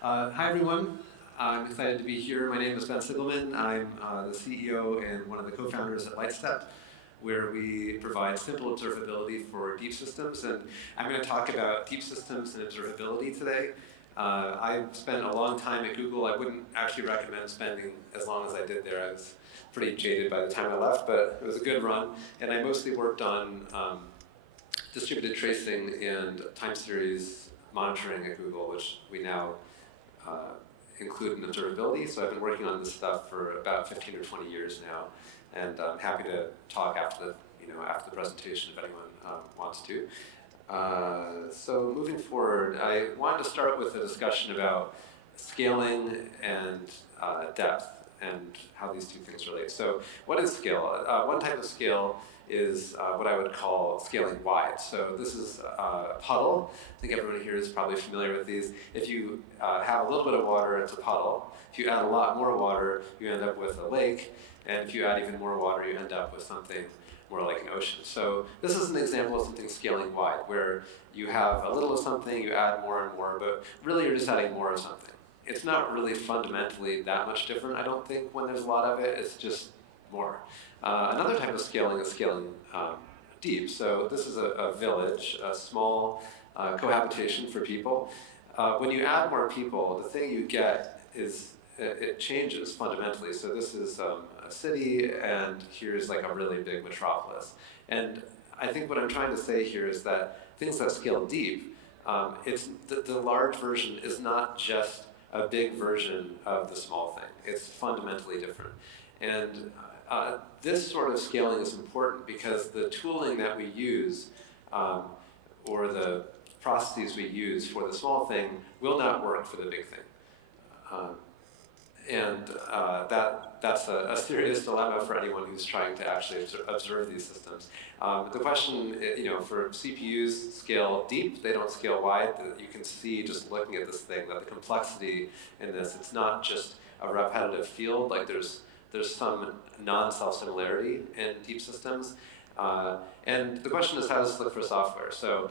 Hi everyone, I'm excited to be here. My name is Ben Sigelman. I'm the CEO and one of the co-founders at LightStep, where we provide simple observability for deep systems. And I'm going to talk about deep systems and observability today. I spent a long time at Google. I wouldn't actually recommend spending as long as I did there. I was pretty jaded by the time I left, but it was a good run. And I mostly worked on distributed tracing and time series monitoring at Google, which we now include in observability. So I've been working on this stuff for about 15 or 20 years now, and I'm happy to talk after the presentation if anyone wants to. So moving forward, I wanted to start with a discussion about scaling and depth and how these two things relate. So what is scale? One type of scale is what I would call scaling wide. So this is a puddle. I think everyone here is probably familiar with these. If you have a little bit of water, it's a puddle. If you add a lot more water, you end up with a lake. And if you add even more water, you end up with something more like an ocean. So this is an example of something scaling wide, where you have a little of something, you add more and more, but really you're just adding more of something. It's not really fundamentally that much different, I don't think, when there's a lot of it. It's just more. Another type of scaling is scaling deep. So this is a village, a small cohabitation for people. When you add more people, the thing you get is it changes fundamentally. So this is a city, and here's like a really big metropolis. And I think what I'm trying to say here is that things that scale deep, it's the large version is not just a big version of the small thing. It's fundamentally different. And this sort of scaling is important because the tooling that we use, or the processes we use for the small thing, will not work for the big thing. That's a serious dilemma for anyone who's trying to actually observe these systems. The question, for CPUs scale deep, they don't scale wide. You can see just looking at this thing that the complexity in this, it's not just a repetitive field, like there's some non-self-similarity in deep systems. And the question is, how does this look for software? So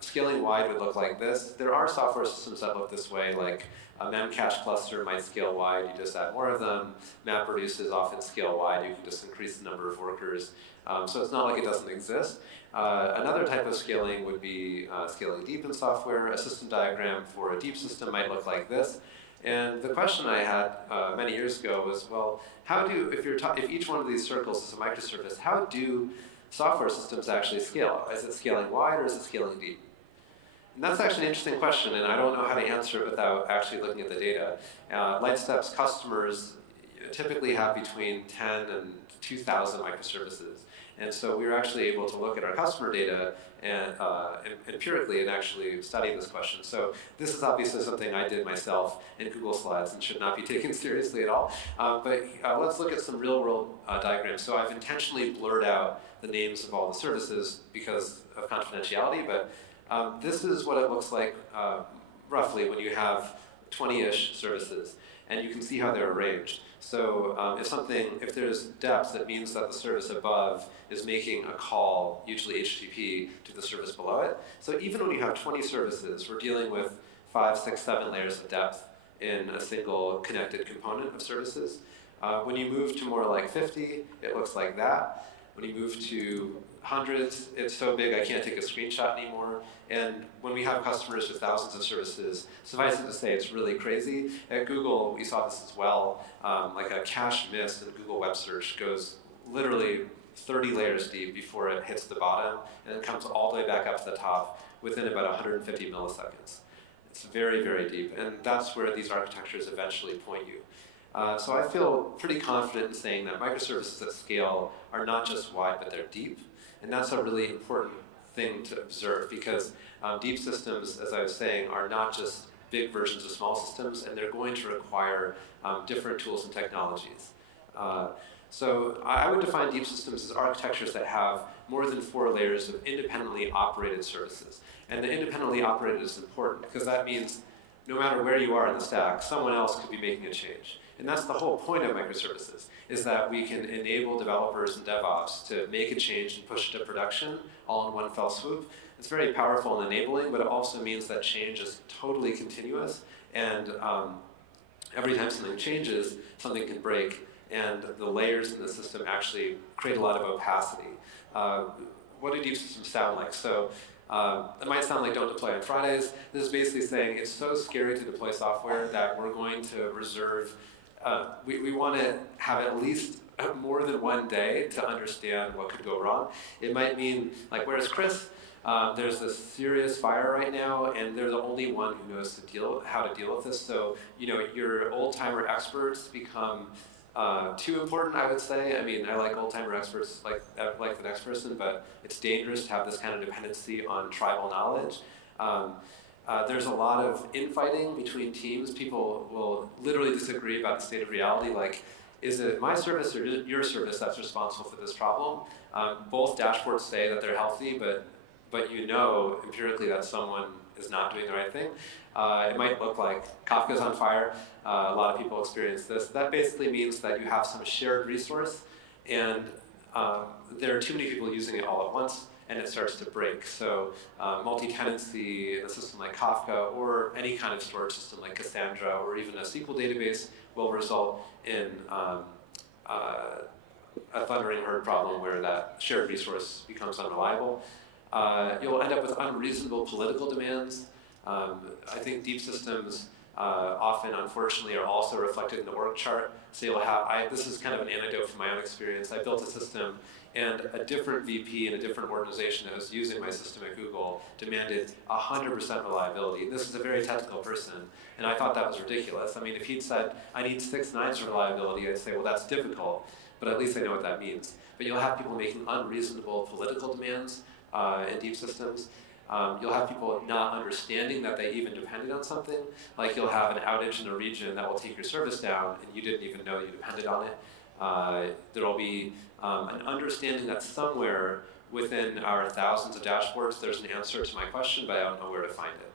scaling wide would look like this. There are software systems that look this way, like a memcache cluster might scale wide, you just add more of them. MapReduces often scale wide, you can just increase the number of workers. So it's not like it doesn't exist. Another type of scaling would be scaling deep in software. A system diagram for a deep system might look like this. And the question I had many years ago was, well, if each one of these circles is a microservice, how do software systems actually scale? Is it scaling wide or is it scaling deep? And that's actually an interesting question, and I don't know how to answer it without actually looking at the data. LightStep's customers typically have between 10 and 2,000 microservices. And so we were actually able to look at our customer data and empirically and actually study this question. So this is obviously something I did myself in Google Slides and should not be taken seriously at all. But let's look at some real-world diagrams. So I've intentionally blurred out the names of all the services because of confidentiality, but this is what it looks like roughly when you have 20-ish services, and you can see how they're arranged. So if there's depth, that means that the service above is making a call, usually HTTP, to the service below it. So even when you have 20 services, we're dealing with 5, 6, 7 layers of depth in a single connected component of services. When you move to more like 50, it looks like that. When you move to hundreds, it's so big I can't take a screenshot anymore. And when we have customers with thousands of services, suffice it to say, it's really crazy. At Google, we saw this as well. Like a cache miss in Google Web Search goes literally 30 layers deep before it hits the bottom, and it comes all the way back up to the top within about 150 milliseconds. It's very, very deep, and that's where these architectures eventually point you. So I feel pretty confident in saying that microservices at scale are not just wide, but they're deep. And that's a really important thing to observe because deep systems, as I was saying, are not just big versions of small systems, and they're going to require different tools and technologies. So I would define deep systems as architectures that have more than 4 layers of independently operated services. And the independently operated is important because that means no matter where you are in the stack, someone else could be making a change. And that's the whole point of microservices, is that we can enable developers and DevOps to make a change and push it to production all in one fell swoop. It's very powerful and enabling, but it also means that change is totally continuous And every time something changes, something can break, and the layers in the system actually create a lot of opacity. What do deep systems sound like? So it might sound like don't deploy on Fridays. This is basically saying it's so scary to deploy software that we're going to reserve, we want to have at least more than one day to understand what could go wrong. It might mean, like, where's Chris? There's this serious fire right now, and they're the only one who knows how to deal with this. So, your old-timer experts become too important, I would say. I mean, I like old-timer experts like the next person, but it's dangerous to have this kind of dependency on tribal knowledge. There's a lot of infighting between teams. People will literally disagree about the state of reality, like, is it my service or your service that's responsible for this problem? Both dashboards say that they're healthy, but empirically that someone is not doing the right thing. It might look like Kafka's on fire. A lot of people experience this. That basically means that you have some shared resource, and there are too many people using it all at once, and it starts to break. So multi-tenancy in a system like Kafka, or any kind of storage system like Cassandra, or even a SQL database will result in a thundering herd problem where that shared resource becomes unreliable. You'll end up with unreasonable political demands. I think deep systems often, unfortunately, are also reflected in the org chart. So you'll have, this is kind of an anecdote from my own experience. I built a system, and a different VP in a different organization that was using my system at Google demanded 100% reliability. This is a very technical person, and I thought that was ridiculous. I mean, if he'd said, I need 6 nines reliability, I'd say, well, that's difficult, but at least I know what that means. But you'll have people making unreasonable political demands in deep systems. You'll have people not understanding that they even depended on something. Like, you'll have an outage in a region that will take your service down, and you didn't even know you depended on it. There'll be an understanding that somewhere within our thousands of dashboards, there's an answer to my question, but I don't know where to find it.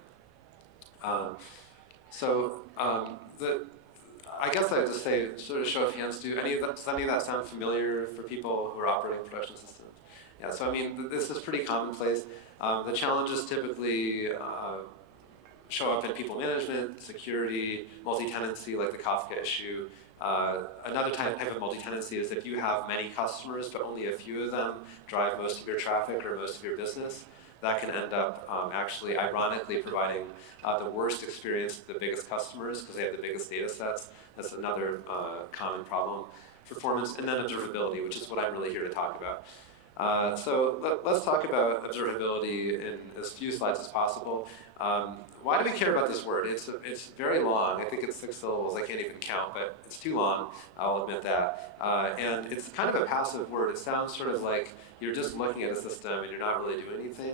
I guess I would just say, sort of show of hands, does any of that sound familiar for people who are operating production systems? Yeah, so I mean, this is pretty commonplace. The challenges typically show up in people management, security, multi-tenancy, like the Kafka issue. Another type of multi-tenancy is if you have many customers, but only a few of them drive most of your traffic or most of your business. That can end up actually, ironically, providing the worst experience to the biggest customers because they have the biggest data sets. That's another common problem. Performance, and then observability, which is what I'm really here to talk about. So let's talk about observability in as few slides as possible. Why do we care about this word? It's very long. I think it's 6 syllables. I can't even count, but it's too long. I'll admit that. And it's kind of a passive word. It sounds sort of like you're just looking at a system and you're not really doing anything,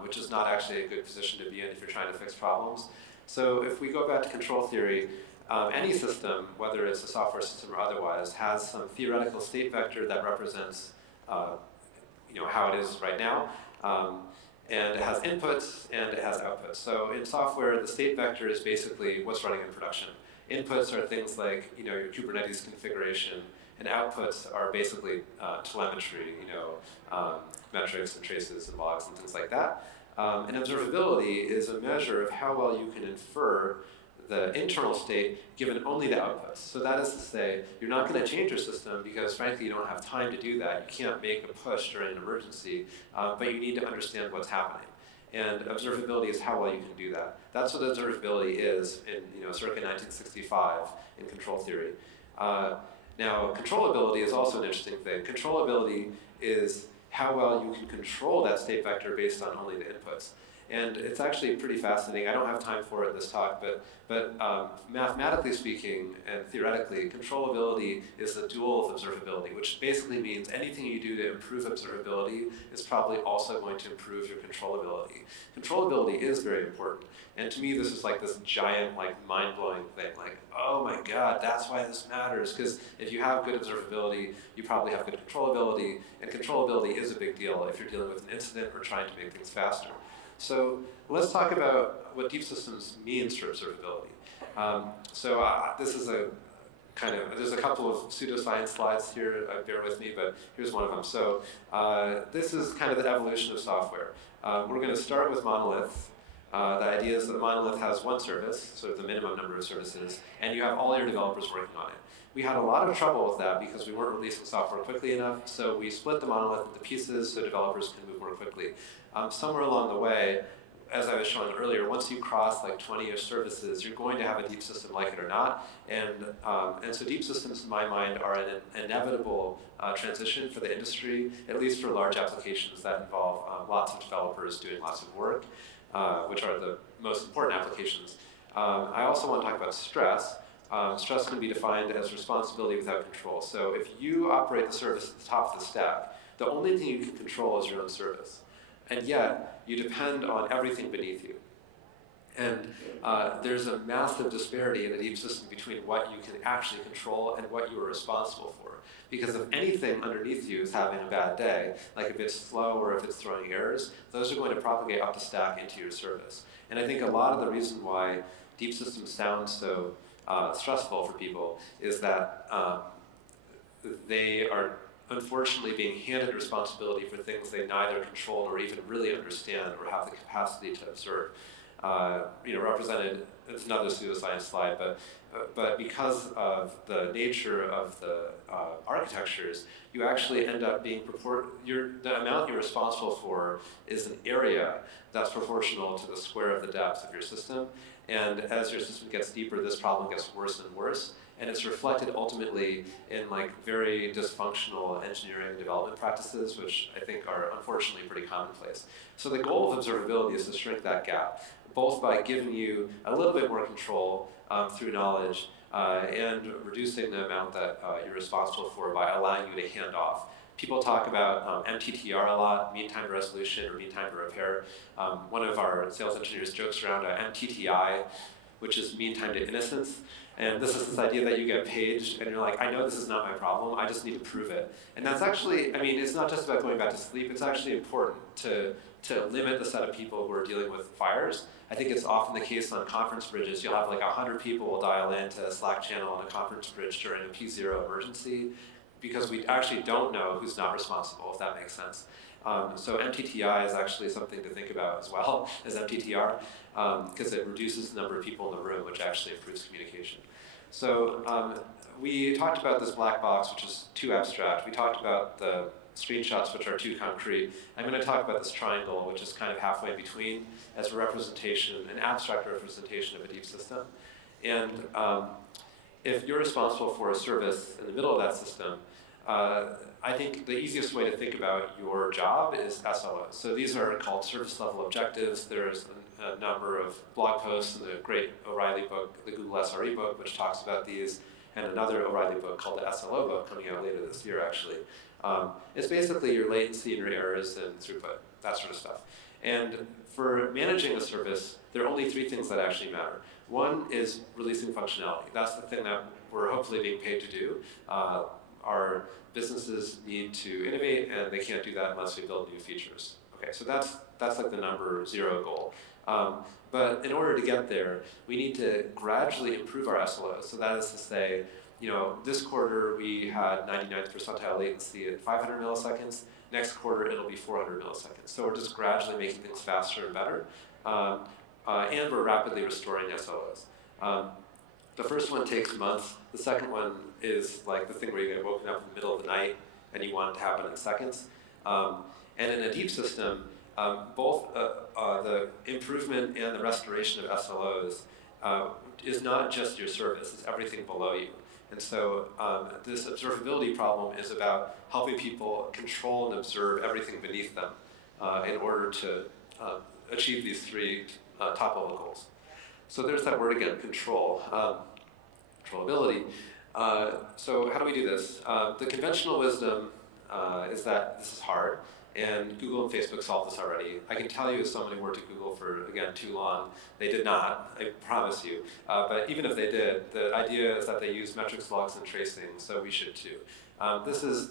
which is not actually a good position to be in if you're trying to fix problems. So if we go back to control theory, any system, whether it's a software system or otherwise, has some theoretical state vector that represents how it is right now, and it has inputs and it has outputs. So in software, the state vector is basically what's running in production. Inputs are things like your Kubernetes configuration, and outputs are basically telemetry, metrics and traces and logs and things like that. And observability is a measure of how well you can infer the internal state given only the outputs. So that is to say, you're not going to change your system because frankly you don't have time to do that. You can't make a push during an emergency, but you need to understand what's happening. And observability is how well you can do that. That's what observability is in circa 1965 in control theory. Now, controllability is also an interesting thing. Controllability is how well you can control that state vector based on only the inputs. And it's actually pretty fascinating. I don't have time for it in this talk, but mathematically speaking and theoretically, controllability is the dual of observability, which basically means anything you do to improve observability is probably also going to improve your controllability. Controllability is very important. And to me, this is like this giant, mind-blowing thing. Like, oh my God, that's why this matters. Because if you have good observability, you probably have good controllability. And controllability is a big deal if you're dealing with an incident or trying to make things faster. So let's talk about what deep systems means for observability. This is there's a couple of pseudoscience slides here, bear with me, but here's one of them. So this is kind of the evolution of software. We're going to start with Monolith. The idea is that the monolith has one service, sort of the minimum number of services, and you have all your developers working on it. We had a lot of trouble with that because we weren't releasing software quickly enough, so we split the monolith into pieces so developers can move more quickly. Somewhere along the way, as I was showing earlier, once you cross like 20-ish services, you're going to have a deep system, like it or not. And so deep systems, in my mind, are an inevitable transition for the industry, at least for large applications that involve lots of developers doing lots of work, which are the most important applications. I also want to talk about stress. Stress can be defined as responsibility without control. So if you operate the service at the top of the stack, the only thing you can control is your own service. And yet, you depend on everything beneath you. And there's a massive disparity in the deep system between what you can actually control and what you are responsible for. Because if anything underneath you is having a bad day, like if it's slow or if it's throwing errors, those are going to propagate up the stack into your service. And I think a lot of the reason why deep systems sound so stressful for people is that they are unfortunately being handed responsibility for things they neither control nor even really understand or have the capacity to observe. Represented, it's another pseudoscience slide, but because of the nature of the architectures, you actually end up being the amount you're responsible for is an area that's proportional to the square of the depth of your system. And as your system gets deeper, this problem gets worse and worse. And it's reflected ultimately in like very dysfunctional engineering and development practices, which I think are unfortunately pretty commonplace. So the goal of observability is to shrink that gap, both by giving you a little bit more control through knowledge and reducing the amount that you're responsible for by allowing you to hand off. People talk about MTTR a lot, mean time to resolution or mean time to repair. One of our sales engineers jokes around MTTI, which is mean time to innocence. And this is this idea that you get paged and you're like, I know this is not my problem, I just need to prove it. And that's actually, I mean, it's not just about going back to sleep, it's actually important to limit the set of people who are dealing with fires. I think it's often the case on conference bridges. You'll have like 100 people will dial into a Slack channel on a conference bridge during a P0 emergency because we actually don't know who's not responsible, if that makes sense. So MTTI is actually something to think about as well as MTTR because it reduces the number of people in the room, which actually improves communication. So we talked about this black box, which is too abstract. We talked about the screenshots, which are too concrete. I'm going to talk about this triangle, which is kind of halfway between, as a representation, an abstract representation of a deep system. And if you're responsible for a service in the middle of that system, I think the easiest way to think about your job is SLOs. So these are called service level objectives. There's a number of blog posts in the great O'Reilly book, the Google SRE book, which talks about these, and another O'Reilly book called the SLO book coming out later this year, actually. It's basically your latency and your errors and throughput, that sort of stuff. And for managing a service, there are only three things that actually matter. One is releasing functionality. That's the thing that we're hopefully being paid to do. Our businesses need to innovate, and they can't do that unless we build new features. Okay, so that's like the number 0 goal. But in order to get there, we need to gradually improve our SLOs. So that is to say, this quarter we had 99th percentile latency at 500 milliseconds. Next quarter it'll be 400 milliseconds. So we're just gradually making things faster and better. And we're rapidly restoring SLOs. The first one takes months. The second one is like the thing where you get woken up in the middle of the night and you want it to happen in seconds. And in a deep system, both the improvement and the restoration of SLOs is not just your service, it's everything below you. And so this observability problem is about helping people control and observe everything beneath them in order to achieve these three top-level goals. So there's that word again, control, controllability. So how do we do this? The conventional wisdom is that this is hard, and Google and Facebook solved this already. I can tell you as someone who worked at Google for, again, too long, they did not, I promise you. But even if they did, the idea is that they use metrics, logs, and tracing, so we should too. This is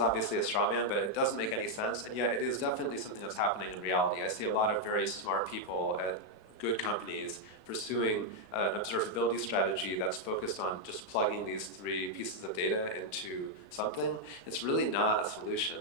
obviously a straw man, but it doesn't make any sense, and yet it is definitely something that's happening in reality. I see a lot of very smart people at good companies pursuing an observability strategy that's focused on just plugging these three pieces of data into something. It's really not a solution.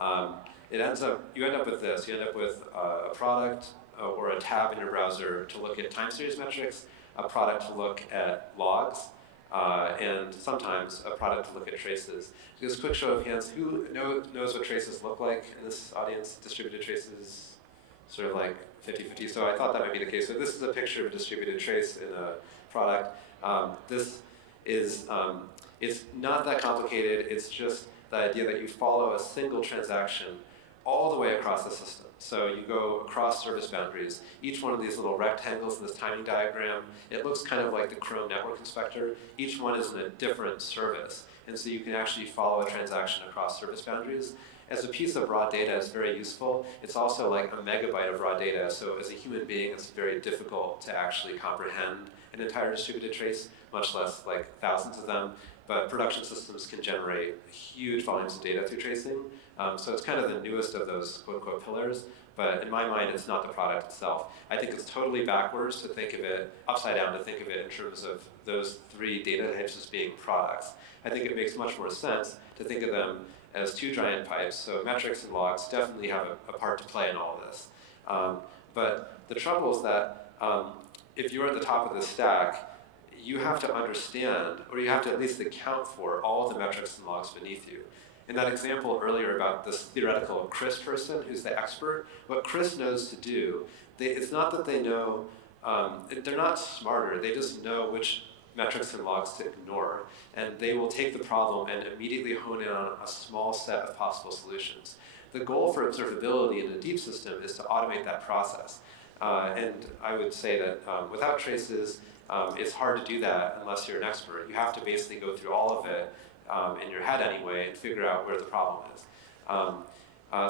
You end up with this. You end up with a product or a tab in your browser to look at time series metrics, a product to look at logs, and sometimes a product to look at traces. Just a quick show of hands, who knows what traces look like in this audience? Distributed traces, sort of like 50-50. So I thought that might be the case. So this is a picture of a distributed trace in a product. This is, it's not that complicated. It's just the idea that you follow a single transaction all the way across the system. So you go across service boundaries. Each one of these little rectangles in this timing diagram, it looks kind of like the Chrome network inspector. Each one is in a different service. And so you can actually follow a transaction across service boundaries. As a piece of raw data, it's very useful. It's also like a megabyte of raw data. So as a human being, it's very difficult to actually comprehend an entire distributed trace, much less like thousands of them. But production systems can generate huge volumes of data through tracing. So it's kind of the newest of those quote-unquote pillars, but in my mind, it's not the product itself. I think it's totally backwards to think of it, upside down to think of it in terms of those three data types as being products. I think it makes much more sense to think of them as two giant pipes, so metrics and logs definitely have a part to play in all of this. But the trouble is that if you're at the top of the stack, you have to understand, or you have to at least account for all of the metrics and logs beneath you. In that example earlier about this theoretical Chris person who's the expert, what Chris knows to do, it's not that they know, they're not smarter, they just know which metrics and logs to ignore. And they will take the problem and immediately hone in on a small set of possible solutions. The goal for observability in a deep system is to automate that process. And I would say that without traces, it's hard to do that unless you're an expert. You have to basically go through all of it in your head anyway and figure out where the problem is.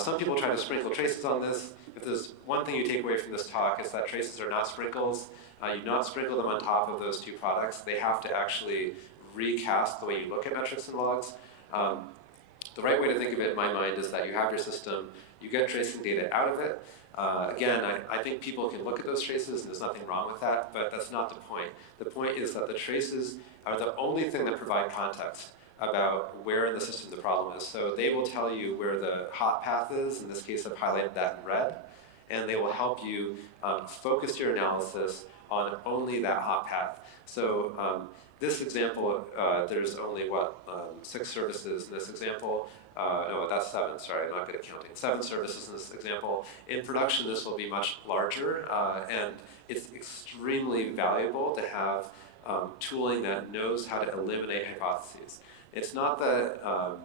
Some people try to sprinkle traces on this. If there's one thing you take away from this talk, it's that traces are not sprinkles. You not sprinkle them on top of those two products. They have to actually recast the way you look at metrics and logs. The right way to think of it in my mind is that you have your system, you get tracing data out of it. Again, I think people can look at those traces and there's nothing wrong with that, but that's not the point. The point is that the traces are the only thing that provide context about where in the system the problem is. So they will tell you where the hot path is. In this case, I've highlighted that in red. And they will help you focus your analysis on only that hot path. So this example, there's only, 6 services in this example. No, that's 7, sorry, I'm not good at counting. 7 services in this example. In production, this will be much larger, and it's extremely valuable to have tooling that knows how to eliminate hypotheses. It's not that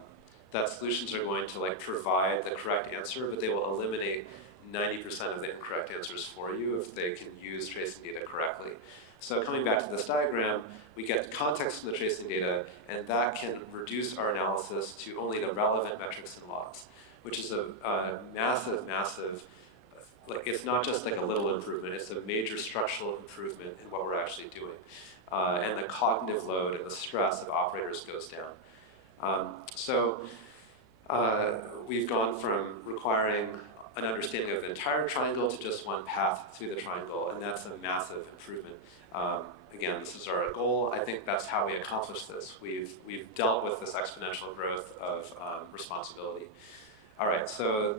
that solutions are going to provide the correct answer, but they will eliminate 90% of the incorrect answers for you if they can use tracing data correctly. So coming back to this diagram, we get context from the tracing data, and that can reduce our analysis to only the relevant metrics and logs, which is a massive, massive, it's not just a little improvement, it's a major structural improvement in what we're actually doing. And the cognitive load and the stress of operators goes down. So we've gone from requiring an understanding of the entire triangle to just one path through the triangle, and that's a massive improvement. Again, this is our goal. I think that's how we accomplish this. We've dealt with this exponential growth of responsibility. All right, so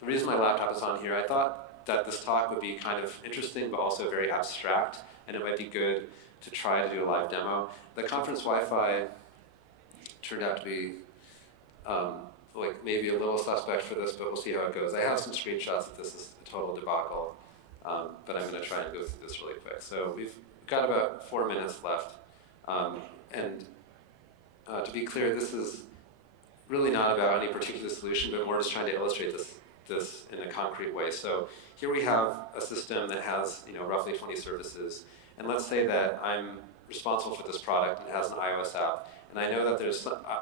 the reason my laptop is on here, I thought that this talk would be kind of interesting, but also very abstract, and it might be good to try to do a live demo. The conference Wi-Fi turned out to be maybe a little suspect for this, but we'll see how it goes. I have some screenshots if this is a total debacle, but I'm going to try and go through this really quick. So we've got about 4 minutes left, and to be clear, this is really not about any particular solution, but more just trying to illustrate this in a concrete way. So here we have a system that has roughly 20 services, and let's say that I'm responsible for this product and it has an iOS app, and I know that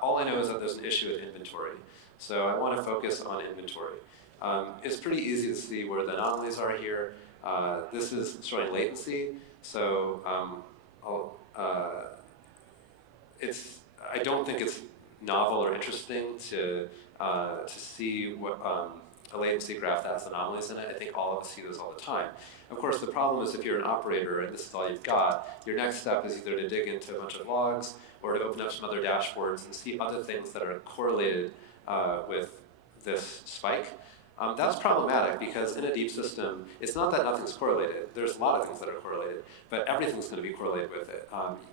all I know is that there's an issue with inventory. So I want to focus on inventory. It's pretty easy to see where the anomalies are here. This is showing latency. So I don't think it's novel or interesting to see what a latency graph that has anomalies in it. I think all of us see those all the time. Of course, the problem is if you're an operator and this is all you've got, your next step is either to dig into a bunch of logs or to open up some other dashboards and see other things that are correlated with this spike. That's problematic because in a deep system, it's not that nothing's correlated. There's a lot of things that are correlated, but everything's going to be correlated with it.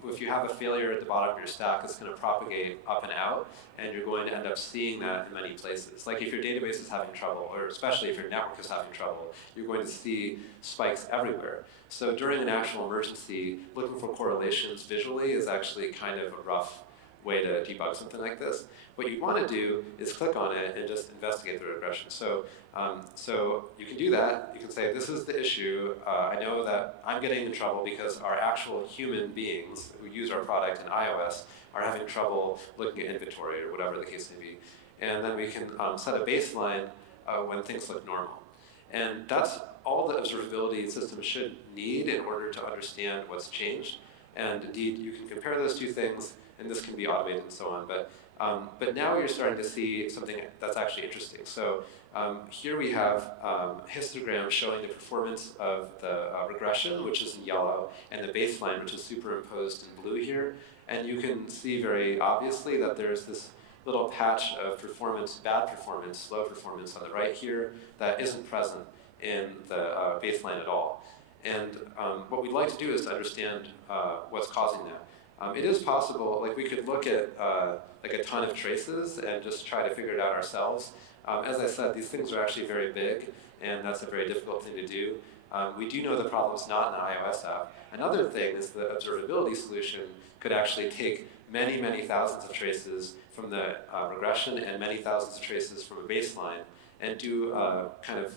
If you have a failure at the bottom of your stack, it's going to propagate up and out, and you're going to end up seeing that in many places. Like if your database is having trouble, or especially if your network is having trouble, you're going to see spikes everywhere. So during an actual emergency, looking for correlations visually is actually kind of a rough way to debug something like this. What you want to do is click on it and just investigate the regression. So you can do that. You can say, this is the issue. I know that I'm getting in trouble because our actual human beings who use our product in iOS are having trouble looking at inventory or whatever the case may be. And then we can set a baseline when things look normal. And that's all the observability system should need in order to understand what's changed. And indeed, you can compare those two things, and this can be automated and so on. But now you're starting to see something that's actually interesting. So here we have a histogram showing the performance of the regression, which is in yellow, and the baseline, which is superimposed in blue here. And you can see very obviously that there's this little patch of performance, bad performance, slow performance on the right here that isn't present in the baseline at all. And what we'd like to do is to understand what's causing that. It is possible, like we could look at like a ton of traces and just try to figure it out ourselves. As I said, these things are actually very big, and that's a very difficult thing to do. We do know the problem's not in the iOS app. Another thing is the observability solution could actually take many, many thousands of traces from the regression and many thousands of traces from a baseline and do kind of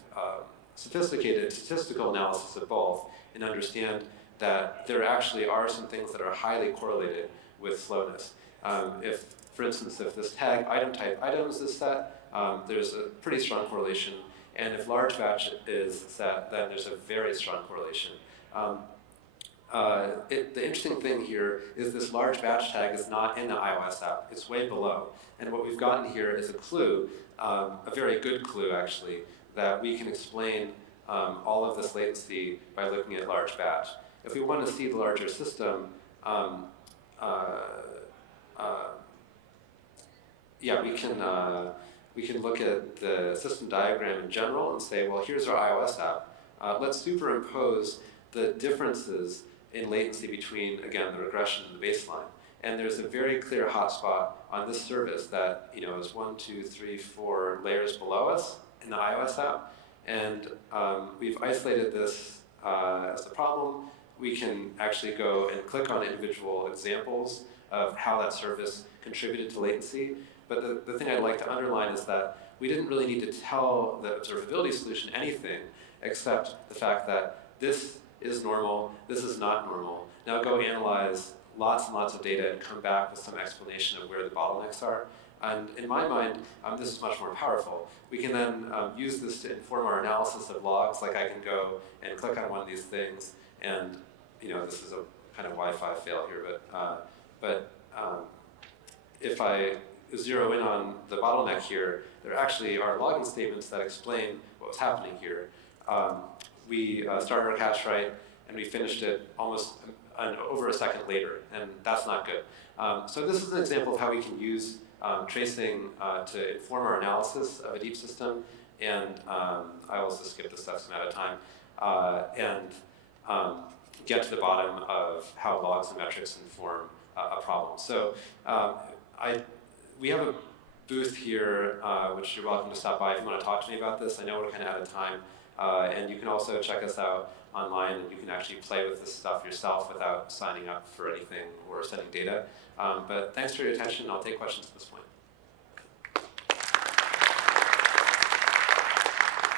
sophisticated statistical analysis of both and understand that there actually are some things that are highly correlated with slowness. If, for instance, if this tag item type items is set, there's a pretty strong correlation. And if large batch is set, then there's a very strong correlation. The interesting thing here is this large batch tag is not in the iOS app. It's way below. And what we've gotten here is a clue, a very good clue actually, that we can explain all of this latency by looking at large batch. If we want to see the larger system, we can look at the system diagram in general and say, well, here's our iOS app. Let's superimpose the differences in latency between, again, the regression and the baseline. And there's a very clear hotspot on this service that is 1, 2, 3, 4 layers below us in the iOS app. And we've isolated this as the problem. We can actually go and click on individual examples of how that service contributed to latency. But the thing I'd like to underline is that we didn't really need to tell the observability solution anything except the fact that this is normal, this is not normal. Now go analyze lots and lots of data and come back with some explanation of where the bottlenecks are. And in my mind, this is much more powerful. We can then use this to inform our analysis of logs. Like I can go and click on one of these things, and this is a kind of Wi-Fi fail here, but if I zero in on the bottleneck here, there actually are logging statements that explain what was happening here. We started our cache write, and we finished it almost over a second later, and that's not good. So this is an example of how we can use tracing to inform our analysis of a deep system, and I will also skip this stuff some out of time, and get to the bottom of how logs and metrics inform a problem. So we have a booth here, which you're welcome to stop by if you want to talk to me about this. I know we're kind of out of time. And you can also check us out online, and you can actually play with this stuff yourself without signing up for anything or sending data. But thanks for your attention. I'll take questions at this point.